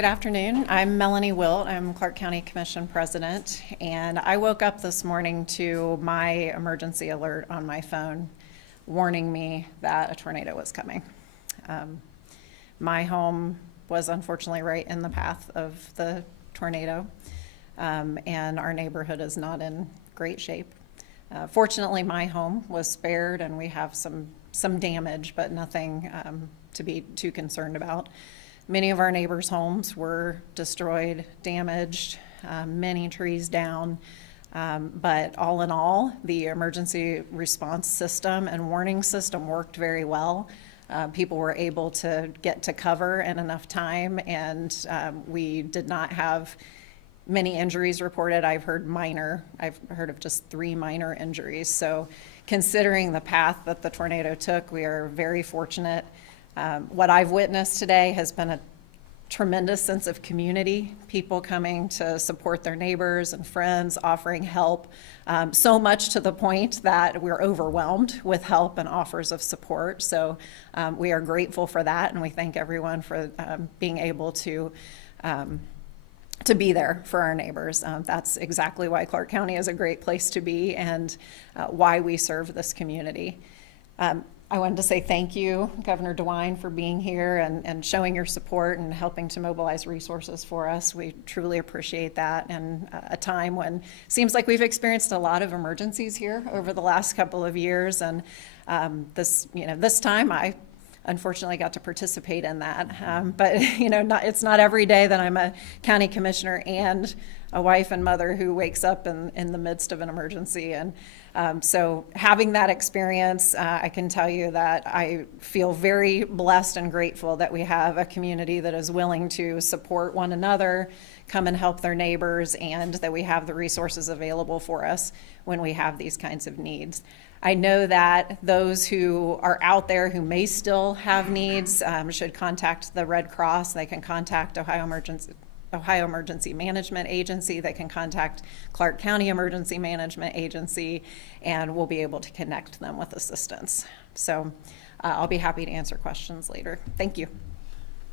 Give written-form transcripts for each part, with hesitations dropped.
Good afternoon. I'm Melanie Wilt. I'm Clark County Commission President, and I woke up this morning to my emergency alert on my phone warning me that a tornado was coming. My home was unfortunately right in the path of the tornado, and our neighborhood is not in great shape. Fortunately, my home was spared, and we have some damage, but nothing to be too concerned about. Many of our neighbors' homes were destroyed, damaged, many trees down, but all in all, the emergency response system and warning system worked very well. People were able to get to cover in enough time, and we did not have many injuries reported. I've heard of just 3 minor injuries. So considering the path that the tornado took, we are very fortunate. What I've witnessed today has been a tremendous sense of community, people coming to support their neighbors and friends, offering help, so much to the point that we're overwhelmed with help and offers of support. So we are grateful for that, and we thank everyone for being able to be there for our neighbors. That's exactly why Clark County is a great place to be, and why we serve this community. I wanted to say thank you, Governor DeWine, for being here and showing your support and helping to mobilize resources for us. We truly appreciate that in a time when it seems like we've experienced a lot of emergencies here over the last couple of years. And this time I unfortunately got to participate in that. But it's not every day that I'm a county commissioner and a wife and mother who wakes up in the midst of an emergency. And so having that experience, I can tell you that I feel very blessed and grateful that we have a community that is willing to support one another, come and help their neighbors, and that we have the resources available for us when we have these kinds of needs. I know that those who are out there who may still have needs should contact the Red Cross. They can contact Ohio Emergency Management Agency. They can contact Clark County Emergency Management Agency, and we'll be able to connect them with assistance. So I'll be happy to answer questions later. Thank you.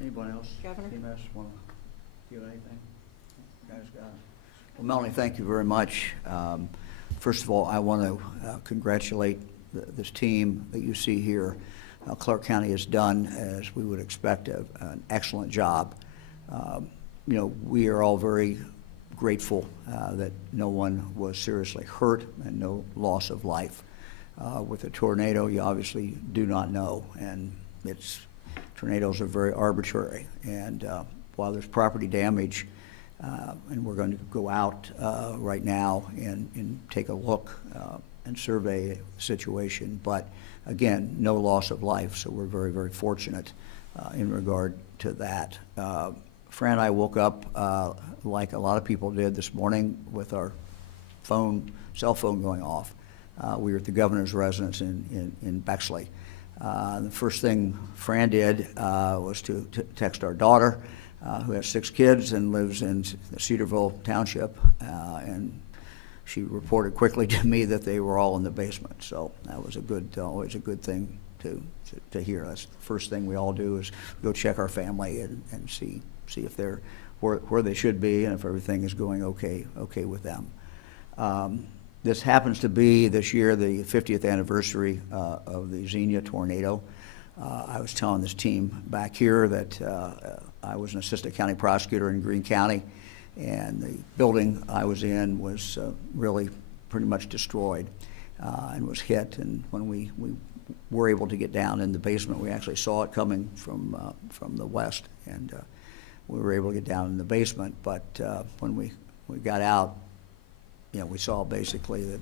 Anyone else? Governor? CMS want to give anything? You guys got it? Well, Melanie, thank you very much. First of all, I want to congratulate this team that you see here. Clark County has done, as we would expect, an excellent job. We are all very grateful that no one was seriously hurt and no loss of life. With a tornado, you obviously do not know, and tornadoes are very arbitrary. And while there's property damage, and we're going to go out right now and take a look and survey the situation, but again, no loss of life, so we're very, very fortunate in regard to that. Fran and I woke up like a lot of people did this morning with our cell phone going off. We were at the governor's residence in Bexley. The first thing Fran did was to text our daughter, who has 6 kids and lives in Cedarville Township, and she reported quickly to me that they were all in the basement. So that was always a good thing to hear. That's the first thing we all do, is go check our family and see if they're where they should be, and if everything is going okay with them. This happens to be this year the 50th anniversary of the Xenia tornado. I was telling this team back here that I was an assistant county prosecutor in Greene County, and the building I was in was really pretty much destroyed and was hit. And when we were able to get down in the basement, we actually saw it coming from the west, and we were able to get down in the basement. But when we got out, we saw basically that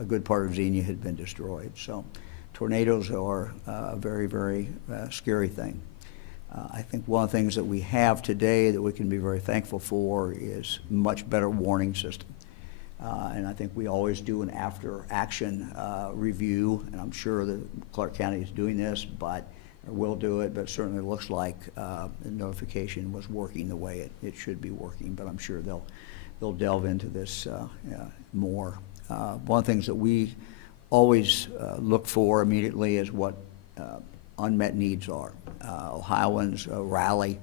a good part of Xenia had been destroyed. So tornadoes are a very, very scary thing. I think one of the things that we have today that we can be very thankful for is much better warning system. And I think we always do an after-action review, and I'm sure that Clark County is doing this, but will do it, but it certainly looks like the notification was working the way it should be working, but I'm sure they'll delve into this more. One of the things that we always look for immediately is what unmet needs are. Ohioans rally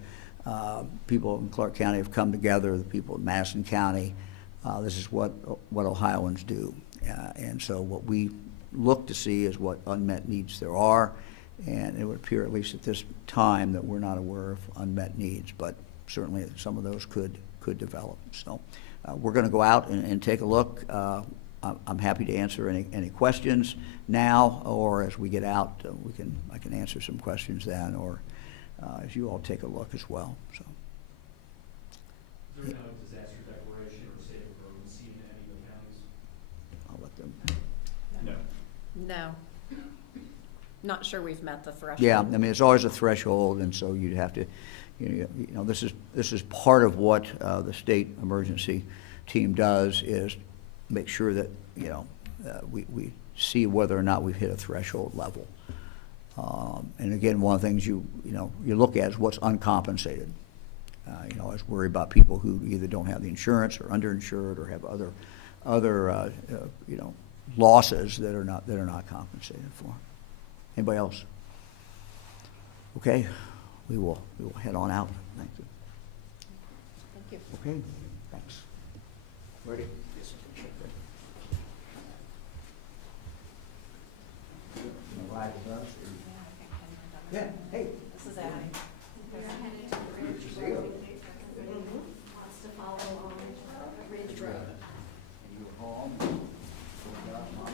People in Clark County have come together, the people in Madison County. This is what Ohioans do. And so what we look to see is what unmet needs there are, and it would appear, at least at this time, that we're not aware of unmet needs, but certainly some of those could develop. So we're going to go out and take a look. I'm happy to answer any questions now, or as we get out, I can answer some questions then, or as you all take a look as well. So. Is there no disaster declaration or state of emergency in any of the counties? I'll let them. No. No. Not sure we've met the threshold. Yeah, I mean, it's always a threshold, and so you'd have to, this is part of what the state emergency team does, is make sure that, we see whether or not we've hit a threshold level. And again, one of the things you look at is what's uncompensated. I was worried about people who either don't have the insurance or underinsured or have other losses that are not compensated for. Anybody else? Okay, we will head on out. Thank you. Thank you. Okay, thanks. Ready? Yes. Ride with us? Yeah. Hey. This is Abby. We're headed to the Ridge See you. Road. Wants to follow along Ridge Road. And you were home. Mom,